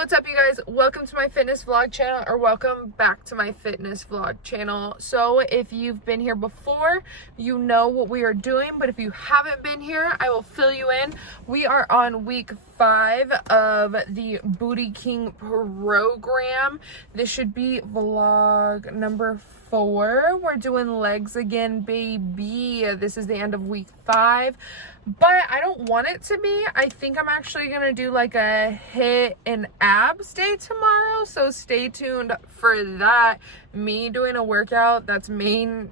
what's up, you guys? Welcome to my fitness vlog channel, or welcome back to my fitness vlog channel. So if you've been here before, you know what we are doing, but if you haven't been here, I will fill you in. We are on week 5 of the Booty King program. This should be vlog number 4. We're doing legs again, baby. This is the end of week 5, but I don't want it to be. I think I'm actually gonna do like a hit and abs day tomorrow, so stay tuned for that. Me doing a workout that's main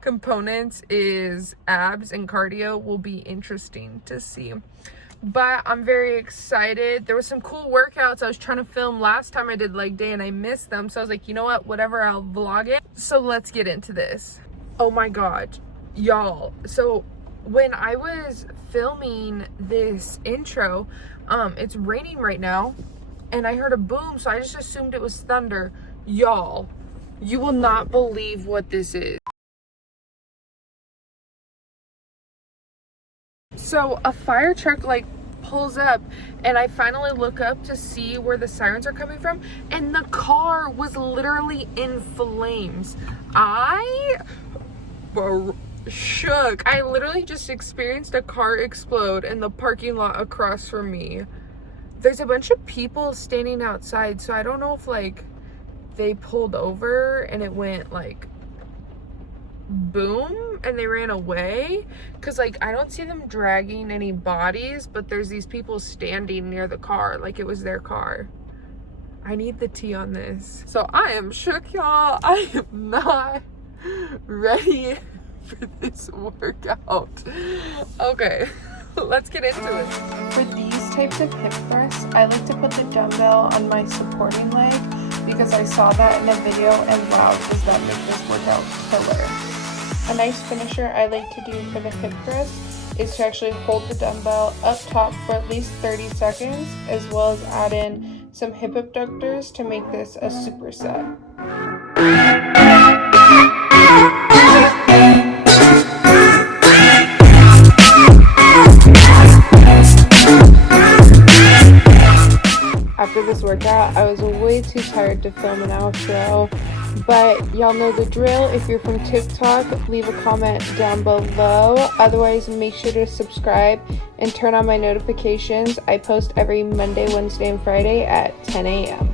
components is abs and cardio will be interesting to see. But I'm very excited. There was some cool workouts I was trying to film last time I did leg day and I missed them. So I was like, you know what, whatever, I'll vlog it. So let's get into this. Oh my God, y'all. So when I was filming this intro, it's raining right now and I heard a boom. So I just assumed it was thunder. Y'all, you will not believe what this is. So a fire truck like pulls up and I finally look up to see where the sirens are coming from, and the car was literally in flames. I shook. I literally just experienced a car explode in the parking lot across from me. There's a bunch of people standing outside, so I don't know if like they pulled over and it went like boom and they ran away, because like I don't see them dragging any bodies, but there's these people standing near the car like it was their car. I need the tea on this. So I am shook, y'all. I am not ready for this workout. Okay, let's get into it. For these types of hip thrusts, I like to put the dumbbell on my supporting leg because I saw that in a video and wow, does that make this workout killer. A nice finisher I like to do for the hip thrust is to actually hold the dumbbell up top for at least 30 seconds, as well as add in some hip abductors to make this a superset. After this workout, I was way too tired to film an outro, but y'all know the drill. If you're from TikTok, leave a comment down below. Otherwise, make sure to subscribe and turn on my notifications. I post every Monday, Wednesday, and Friday at 10 a.m.